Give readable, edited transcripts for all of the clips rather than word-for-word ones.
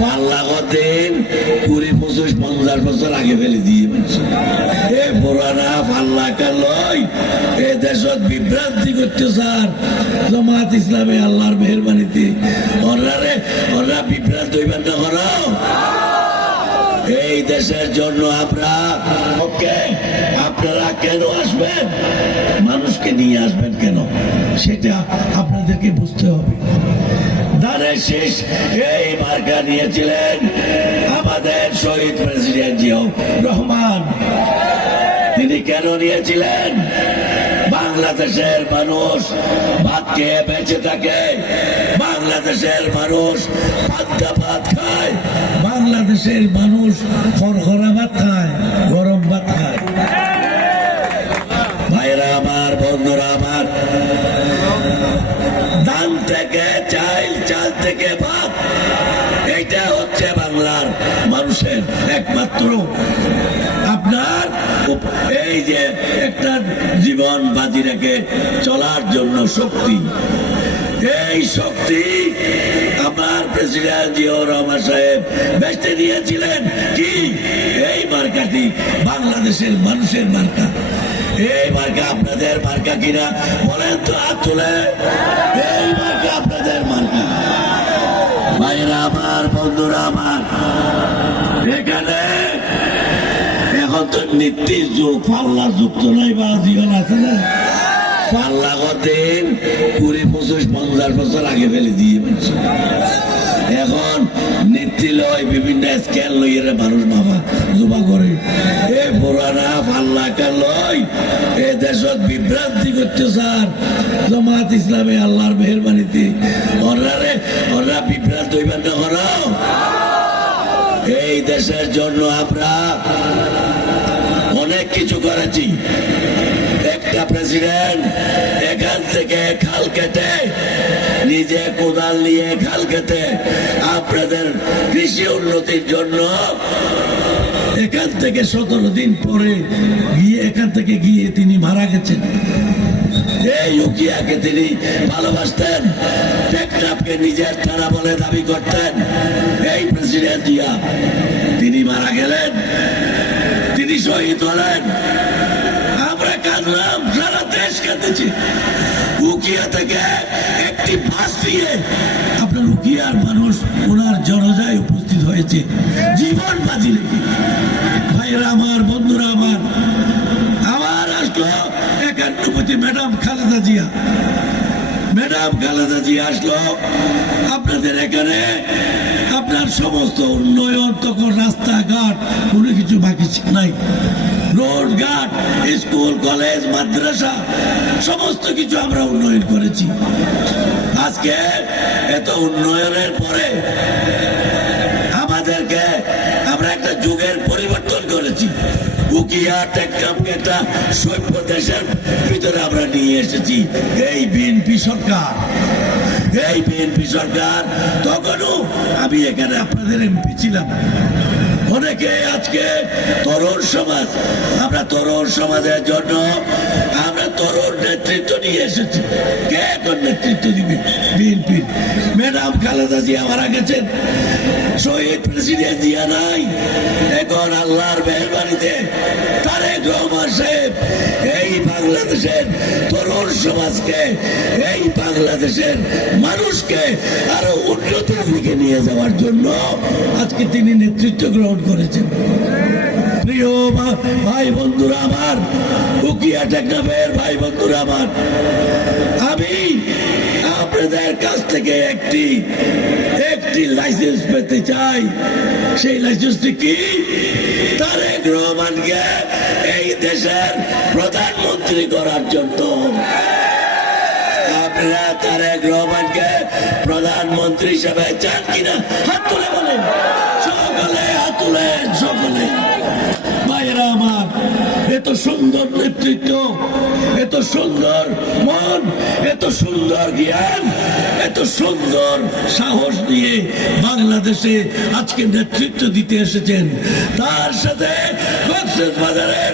পাল্লা কদিন 20-25-50 বছর আগে ফেলে দিয়ে এই পুরানা পাল্লাটা লয় এ দেশত বিভ্রান্তি করতে স্যার জামাত ইসলামে আল্লাহর মেহরবানিতে ওরা বিভ্রান্ত হইবেন না করাও এই দেশের জন্য আপনারা কেন আসবেন, মানুষকে নিয়ে আসবেন কেন, সেটা আপনাদেরকে বুঝতে হবে। ধানের শীষ এই মার্কা নিয়েছিলেন আমাদের শহীদ প্রেসিডেন্ট জিয়াউর রহমান। তিনি কেন নিয়েছিলেন? বাংলাদেশের মানুষ ভাত খেয়ে বেঁচে থাকে, বাংলাদেশের মানুষ পান্তা ভাত খায়, বাংলাদেশের মানুষ খরখরা ভাত খায়, গরম ভাত খায়। ভাইরা আমার, বন্ধুরা আমার, ধান থেকে চাল, চাল থেকে ভাত, এইটা হচ্ছে বাংলার মানুষের একমাত্র আপনার এই যে একটা জীবন বাজি রেখে চলার জন্য শক্তি। এই শক্তি আমার প্রেসিডেন্ট জিয়াউর রহমান সাহেব বেঁচে দিয়েছিলেন কি? এই মার্কাটি বাংলাদেশের মানুষের মার্কা। এই মার্কা আপনাদের মার্কা কিনা বলেন তো, হাত তুলে। এই মার্কা আপনাদের মার্কা। ভাইরা আমার, বন্ধুরা আমার, এখানে এখন তো নীতির যুগ, পাল্লার যুগ তো নাই, বা জীবন আছে না। পাল্লা কদিন 20-25-50 বছর আগে ফেলে দিয়ে এখন নীতি লয়, বিভিন্ন স্ক্যান লইয়ে মানুষ বাবা জোবা করে। এই পুরানা পাল্লাটা লয় এ দেশত বিভ্রান্তি করতে স্যার জামাত ইসলামে আল্লাহর মেহরবানিতে ওরা বিভ্রান্ত হইবেন না করাও এই দেশের জন্য আমরা অনেক কিছু করেছি। একটা প্রেসিডেন্ট এখান থেকে খাল কেটে, নিজে কোদাল নিয়ে খাল কেটে আপনাদের কৃষি উন্নতির জন্য এখান থেকে 17 দিন পরে এখান থেকে গিয়ে তিনি মারা গেছেন। এই উকিয়াকে তিনি ভালোবাসতেন, টেকনাফকে নিজের থানা বলে দাবি করতেন। এই প্রেসিডেন্ট জিয়া তিনি মারা গেলেন, তিনি শহীদ হলেন। আমরা কাঁদলাম, সারা দেশ কাঁদেছে। উকিয়া থেকে একটি বাস দিয়ে আপনার উকিয়ার মানুষ ওনার জনজায় উপস্থিত হয়েছে জীবন বাজি রেখে। ভাইরা আমার, বন্ধুরা আমার, আমার আসলো 91 ম্যাডাম খালেদা জিয়া। ম্যাডাম খালেদা জিয়া আসলো আপনাদের এখানে। আপনার সমস্ত উন্নয়ন, তখন রাস্তাঘাট কোনো কিছু বাকি নাই, রোড ঘাট, স্কুল, কলেজ, মাদ্রাসা সমস্ত কিছু আমরা উন্নয়ন করেছি। আজকে এত উন্নয়নের পরে আমাদেরকে আমরা একটা যুগের পরিবর্তন করেছি। উকিয়া টেকনাফকে একটা সভ্য দেশের ভিতরে আমরা নিয়ে এসেছি এই বিএনপি সরকার। এই বিএনপি সরকার, তখনও আমি এখানে আপনাদের এমপি ছিলাম। অনেকে আজকে তরুণ সমাজ, আমরা তরুণ সমাজের জন্য আমরা তরুণ নেতৃত্ব নিয়ে এসেছি। কে এখন নেতৃত্ব দিবে? বিএনপি। ম্যাডাম খালেদা জিয়া মারা গেছেন, শহীদ প্রেসিডেন্ট জিয়া নাই। এখন আল্লাহর মেহরবানিতে তারেক রহমান সাহেব এই বাংলাদেশের তরুণ সমাজকে, এই বাংলাদেশের মানুষকে আরো উন্নতির দিকে নিয়ে যাওয়ার জন্য আজকে তিনি নেতৃত্ব গ্রহণ করেছেন। প্রিয় ভাই বন্ধুরা আমার, উকিয়া টেকনাফের ভাই বন্ধুরা আমার, আমি আপনাদের কাছ থেকে একটি লাইসেন্স পেতে চাই। সেই লাইসেন্সটি কি? তারেক রহমানকে এই দেশের প্রধানমন্ত্রী করার জন্য। আপনারা তারেক রহমানকে প্রধানমন্ত্রী হিসেবে চান কিনা? হাত তুলে বলেন, সকলে হাত তুলেন, সকলে। ভাইয়েরা আমার, এত সুন্দর নেতৃত্ব, এত সুন্দর মন, এত সুন্দর জ্ঞান, এত সুন্দর সাহস নিয়ে বাংলাদেশে আজকে নেতৃত্ব দিতে এসেছেন। তার সাথে কক্সবাজারের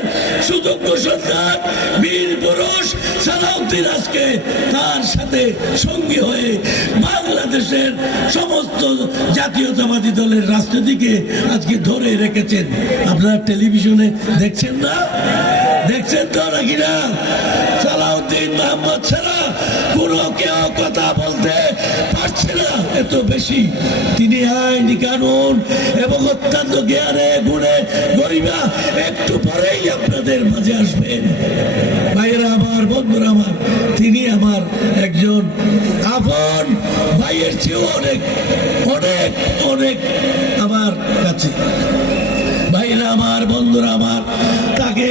সুযোগ্য সন্তান বীর পুরুষ সালাউদ্দিন আজকে তার সাথে সঙ্গী হয়ে বাংলাদেশের সমস্ত জাতীয়তাবাদী দলের রাজনীতিকে আজকে ধরে রেখেছেন। আপনারা টেলিভিশনে দেখছেন না? দেখছেন তো নাকি না? সালাউদ্দিন মোহাম্মদ ছাড়া কোনো কেউ কথা বলতে পারছে না, এত বেশি তিনি আইন কানুন এবং অত্যন্ত জ্ঞানে গুণে গরিমা। একটু পরেই আপনাদের মাঝে আসবেন। ভাইয়েরা আমার, বন্ধুরা আমার, তিনি আমার একজন আপন ভাইয়ের চেয়ে অনেক অনেক অনেক আমার কাছে। ভাইয়েরা আমার, বন্ধুরা আমার, তাকে